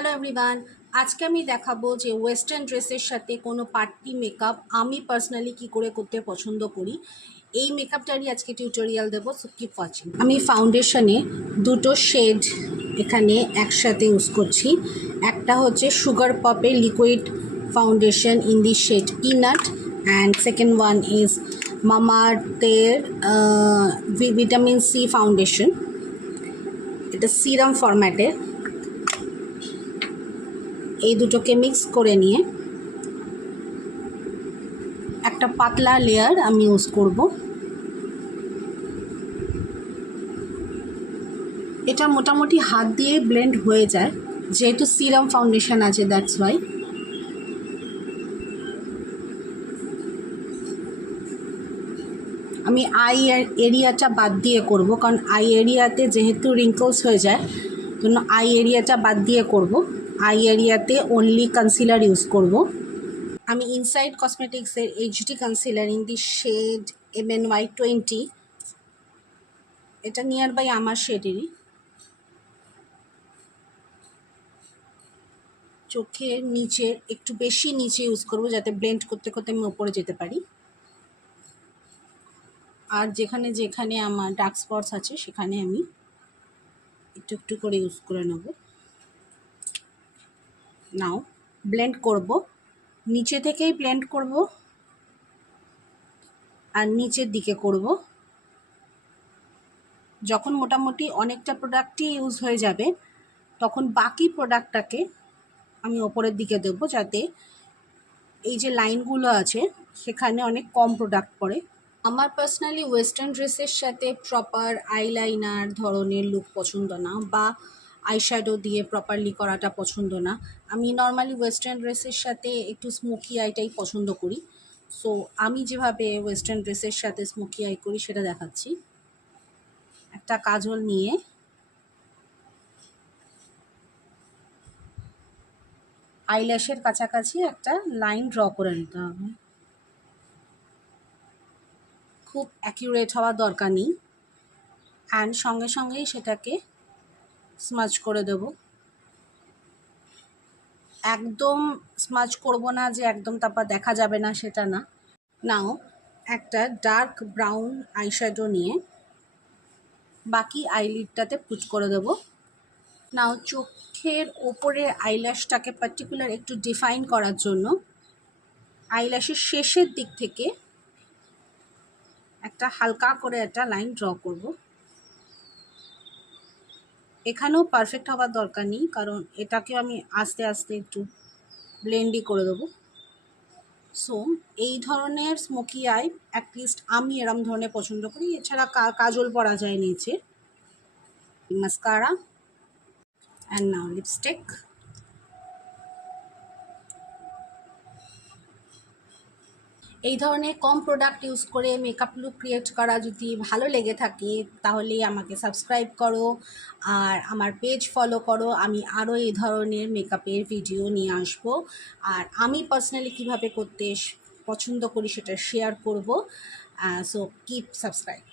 Hello everyone, আজকে আমি দেখাবো যে ওয়েস্টার্ন ড্রেসের সাথে কোনো পার্টি মেকআপ আমি পার্সোনালি কী করে করতে পছন্দ করি। এই মেকআপটারই আজকে টিউটোরিয়াল দেবো, সো কিপ ওয়াচিং। আমি ফাউন্ডেশনে দুটো শেড এখানে একসাথে ইউজ করছি। একটা হচ্ছে সুগার পপের liquid foundation in the shade peanut, and second one is মামাআর্থের ভিটামিন সি ফাউন্ডেশন। এটা সিরাম ফরম্যাটের। এই দুটোকে মিক্স করে নিয়ে একটা পাতলা লেয়ার আমি ইউজ করব। এটা মোটামুটি হাত দিয়ে ব্লেন্ড হয়ে যায়, যেহেতু সিরাম ফাউন্ডেশন আছে, দ্যাটস ওয়াই। আমি আই এরিয়াটা বাদ দিয়ে করব, কারণ আই এরিয়াতে যেহেতু রিঙ্কলস হয়ে যায়, জন্য আই এরিয়াটা বাদ দিয়ে করব। আই এরিয়াতে অনলি কনসিলার ইউজ করব। আমি ইনসাইড কসমেটিক্সের HD concealer in the shade MNY20, এটা নিয়ার বাই আমার শেডেরই, চোখের নিচের একটু বেশি নিচে ইউজ করব, যাতে ব্লেন্ড করতে করতে আমি ওপরে যেতে পারি। আর যেখানে যেখানে আমার ডার্ক স্পটস আছে সেখানে আমি একটু একটু করে ইউজ করে নেব। নাও ব্লেন্ড করব, নিচে থেকেই ব্লেন্ড করব আর নিচের দিকে করব। যখন মোটামুটি অনেকটা প্রোডাক্টই ইউজ হয়ে যাবে, তখন বাকি প্রোডাক্টটাকে আমি ওপরের দিকে দেবো, যাতে এই যে লাইনগুলো আছে সেখানে অনেক কম প্রোডাক্ট পড়ে। আমার পার্সোনালি ওয়েস্টার্ন ড্রেসের সাথে প্রপার আইলাইনার ধরনের লুক পছন্দ না, বা আইশ্যাডো দিয়ে প্রপারলি করাটা পছন্দ না। আমি নর্মালি ওয়েস্টার্ন ড্রেসের সাথে একটু স্মোকি আইটাই পছন্দ করি। সো আমি যেভাবে ওয়েস্টার্ন ড্রেসের সাথে স্মোকি আই করি সেটা দেখাচ্ছি। একটা কাজল নিয়ে আইল্যাশের কাছাকাছি একটা লাইন ড্র করে নিতে হবে। খুব অ্যাকিউরেট হওয়ার দরকার নেই, অ্যান্ড সঙ্গে সঙ্গেই সেটাকে স্মাজ করে দেব। একদম স্মাজ করব না যে একদম তারপর দেখা যাবে না, সেটা না। নাও একটা ডার্ক ব্রাউন আইশ্যাডো নিয়ে বাকি আইলিডটাতে পুট করে দেব। নাও চোখের ওপরে আইল্যাশটাকে পার্টিকুলার একটু ডিফাইন করার জন্য আইল্যাশের শেষের দিক থেকে একটা হালকা করে একটা লাইন ড্র করব। এখানেও পারফেক্ট হওয়ার দরকার নেই, কারণ এটাকে আমি আস্তে আস্তে একটু ব্লেন্ডই করে দেবো। সো এই ধরনের স্মোকি আই অ্যাটলিস্ট আমি এরম ধরনের পছন্দ করি। এছাড়া কাজল পরা যায় নিচে, মাস্কারা, অ্যান্ড নাও লিপস্টিক। এই ধরনের কম প্রোডাক্ট ইউজ করে মেকআপ লুক ক্রিয়েট করা যদি ভালো লেগে থাকে, তাহলে আমাকে সাবস্ক্রাইব করো আর আমার পেজ ফলো করো। আমি আরও এই ধরনের মেকআপের ভিডিও নিয়ে আসবো, আর আমি পার্সোনালি কীভাবে করতে পছন্দ করি সেটা শেয়ার করব। So keep subscribe.